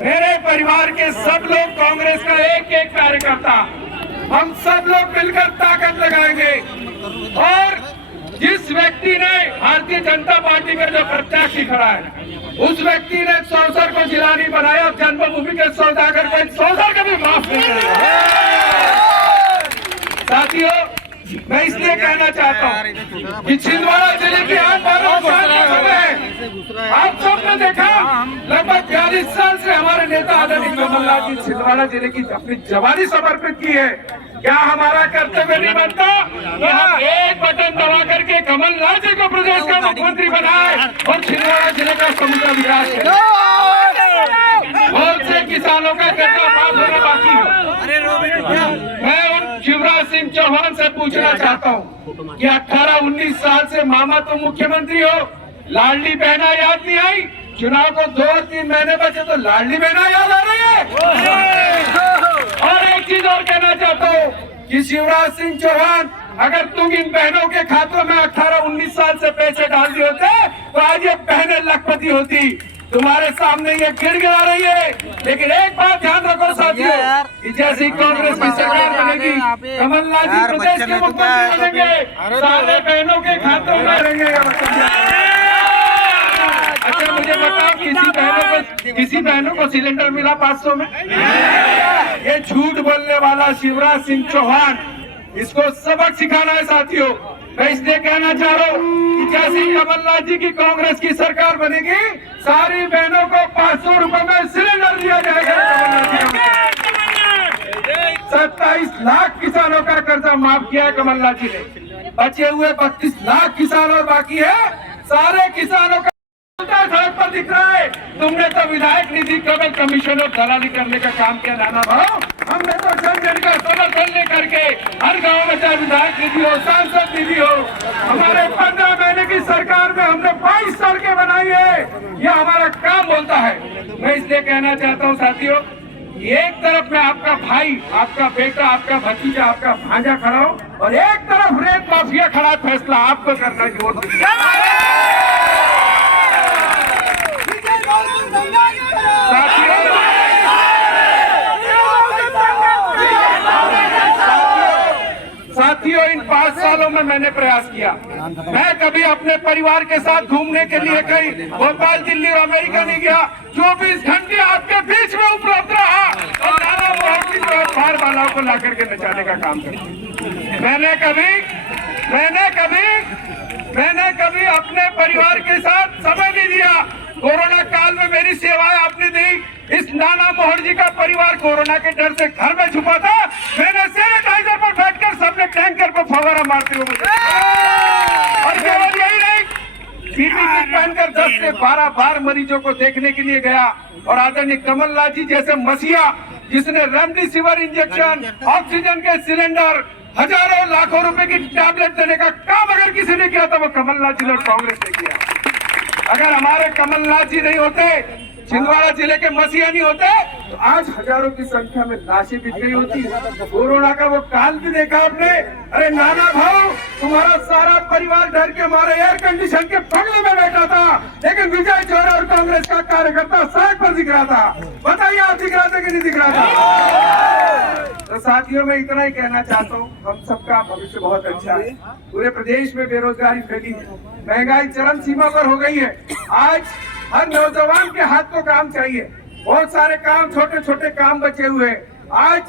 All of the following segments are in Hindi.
मेरे परिवार के सब लोग, कांग्रेस का एक एक कार्यकर्ता, हम सब लोग मिलकर ताकत लगाएंगे और जिस व्यक्ति ने भारतीय जनता पार्टी में जो प्रत्याशी खड़ा है, उस व्यक्ति ने सौसर को जिला नहीं बनाया, जन्मभूमि के सौदागर को सौसर कभी माफ नहीं करेगा। साथियों, मैं इसलिए कहना चाहता हूँ कि छिंदवाड़ा जिले की आज 12 साल का समय है। आप सबने देखा, लगभग 42 साल से हमारे नेता आदरणीय कमलनाथ जी छिंदवाड़ा जिले की अपनी जवानी समर्पित की है। क्या हमारा कर्तव्य नहीं बनता कि हम एक बटन दबा करके कमलनाथ जी को प्रदेश का मुख्यमंत्री बनाए और छिंदवाड़ा जिले का समूचा विकास करें? बहुत से किसानों का कर्जा माफ होना बाकी है। मैं उन शिवराज सिंह चौहान से पूछना चाहता हूँ कि 18-19 साल से मामा तो मुख्यमंत्री हो, लाडली बहना याद नहीं आई? चुनाव को 2-3 महीने बचे तो लाडली बहना याद आ रही है। और एक चीज और कहना चाहता हूँ कि शिवराज सिंह चौहान, अगर तुम इन बहनों के खातों में 18-19 साल से पैसे डाल दिए होते तो आज ये बहनें लखपति होती। तुम्हारे सामने ये गिड़गिड़ा रही है, लेकिन एक बात ध्यान रखो साथियों, कि जैसी कांग्रेस की सरकार बनेगी, कमलनाथ जी प्रदेश के मुख्यमंत्री बनेंगे, सारे बहनों के खातों में रहेंगे। अच्छा मुझे बताओ, किसी बहनों को सिलेंडर मिला 500 में? ये झूठ बोलने वाला शिवराज सिंह चौहान, इसको सबक सिखाना है साथियों। मैं इसलिए कहना चाह रहा हूँ कि जैसे कमलनाथ जी की कांग्रेस की सरकार बनेगी, सारी बहनों को 500 रुपए में सिलेंडर दिया जाएगा। 27 लाख किसानों का कर्जा माफ किया है कमलनाथ जी ने, बचे हुए 32 लाख किसान और बाकी है। सारे किसानों का सड़क पर दिख रहा है। तुमने तो विधायक निधि केवल कमीशन और दलाली करने का काम किया नाना भाव। हमने तो जन का समर्थन लेकर के हर गांव में, चाहे विधायक निधि हो, सांसद निधि हो, हमारे 15 महीने की सरकार में हमने 22 सड़कें बनाई है। यह हमारा काम बोलता है। मैं इसलिए कहना चाहता हूँ साथियों, एक तरफ में आपका भाई, आपका बेटा, आपका भतीजा, आपका भांजा खड़ा हो और एक तरफ रेत माफिया खड़ा, फैसला आपको करना है। वोट साथियों, इन 5 सालों में मैंने प्रयास किया। मैं कभी अपने परिवार के साथ घूमने के लिए कहीं भोपाल, दिल्ली और अमेरिका नहीं गया। 24 घंटे आपके बीच में उपलब्ध रहा और नाना मोहन जी बाहर वालों को ला करके नचाने का काम किया। मैंने कभी अपने परिवार के साथ समय नहीं दिया। कोरोना काल में मेरी सेवाएं आपने दी। इस नाना मोहन जी का परिवार कोरोना के डर से घर में छुपा था। मैंने सैनिटाइजर पर बैठकर सबने टैंकर को फवारा मारते हुए और केवल यही नहीं, पीपीई पहनकर 10 से 12 बार मरीजों को देखने के लिए गया। और आदरणीय कमलनाथ जी जैसे मसीहा, जिसने रेमडेसिविर इंजेक्शन, ऑक्सीजन के सिलेंडर, हजारों लाखों रुपए की टैबलेट देने का काम अगर किसी ने किया तो वो कमलनाथ जी और कांग्रेस ने किया। अगर हमारे कमलनाथ जी नहीं होते, छिंदवाड़ा जिले के मसीहा नहीं होते, तो आज हजारों की संख्या में लाशें बिक गई होती। कोरोना का वो काल भी देखा आपने। अरे नाना भाव, तुम्हारा सारा परिवार डर के मारे एयर कंडीशन के बंगले में बैठा था, लेकिन विजय चौरे और कांग्रेस का कार्यकर्ता सड़क पर दिख रहा था। बताइए, आप दिख रहा था कि नहीं दिख रहा था? तो साथियों, मैं इतना ही कहना चाहता हूँ, हम सबका भविष्य बहुत अच्छा है। पूरे प्रदेश में बेरोजगारी फैली है, महंगाई चरम सीमा पर हो गई है। आज हर नौजवान के हाथ को काम चाहिए। बहुत सारे काम, छोटे छोटे काम बचे हुए हैं। आज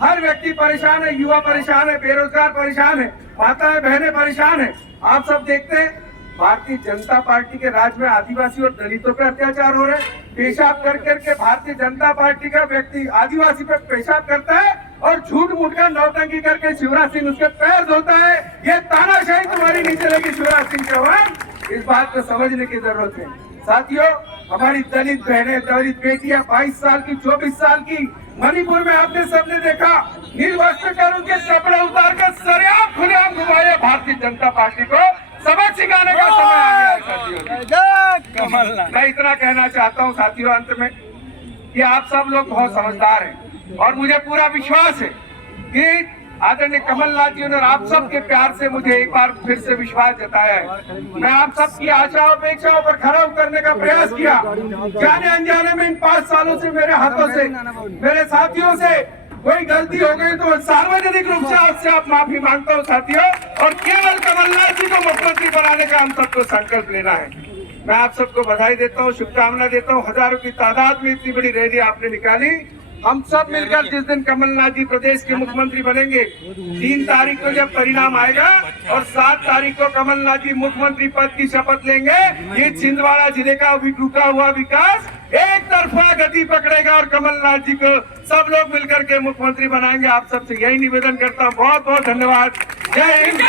हर व्यक्ति परेशान है, युवा परेशान है, बेरोजगार परेशान है, माताएं बहनें परेशान है। आप सब देखते हैं भारतीय जनता पार्टी के राज में आदिवासी और दलितों पर अत्याचार हो रहे हैं। पेशाब कर करके भारतीय जनता पार्टी का व्यक्ति आदिवासी पर पेशाब करता है और झूठ मूठ कर नौटंकी करके शिवराज सिंह उसके पैर धोता है। ये तानाशाही तुम्हारी नहीं चलेगी शिवराज सिंह चौहान, इस बात को समझने की जरूरत है। साथियों, हमारी दलित बहनें, दलित बेटियां 22 साल की, 24 साल की, मणिपुर में आपने सबने देखा, निर्वस्त्र कर उनके कपड़े उतार कर सरेआम खुलेआम घुमाए। भारतीय जनता पार्टी को सबक सिखाने का समय आ गया। मैं इतना कहना चाहता हूं साथियों अंत में, कि आप सब लोग बहुत समझदार हैं और मुझे पूरा विश्वास है कि आदरणीय कमलनाथ जी ने और आप सबके प्यार से मुझे एक बार फिर से विश्वास जताया है। मैं आप सबकी आशा अपेक्षाओं पर खरा उतरने का प्रयास किया। जाने अनजाने में इन 5 सालों से मेरे हाथों से, मेरे साथियों से कोई गलती हो गई तो सार्वजनिक रूप से आपसे आप माफी मांगता हूँ साथियों, और केवल कमलनाथ जी को मुख्यमंत्री बनाने का हम सबको संकल्प लेना है। मैं आप सबको बधाई देता हूँ, शुभकामना देता हूँ। हजारों की तादाद में इतनी बड़ी रैली आपने निकाली। हम सब मिलकर जिस दिन कमलनाथ जी प्रदेश के मुख्यमंत्री बनेंगे, 3 तारीख को जब परिणाम आएगा और 7 तारीख को कमलनाथ जी मुख्यमंत्री पद की शपथ लेंगे, ये छिंदवाड़ा जिले का रुका हुआ विकास एक तरफा गति पकड़ेगा और कमलनाथ जी को सब लोग मिलकर के मुख्यमंत्री बनाएंगे। आप सबसे यही निवेदन करता हूँ। बहुत बहुत धन्यवाद। जय हिंद।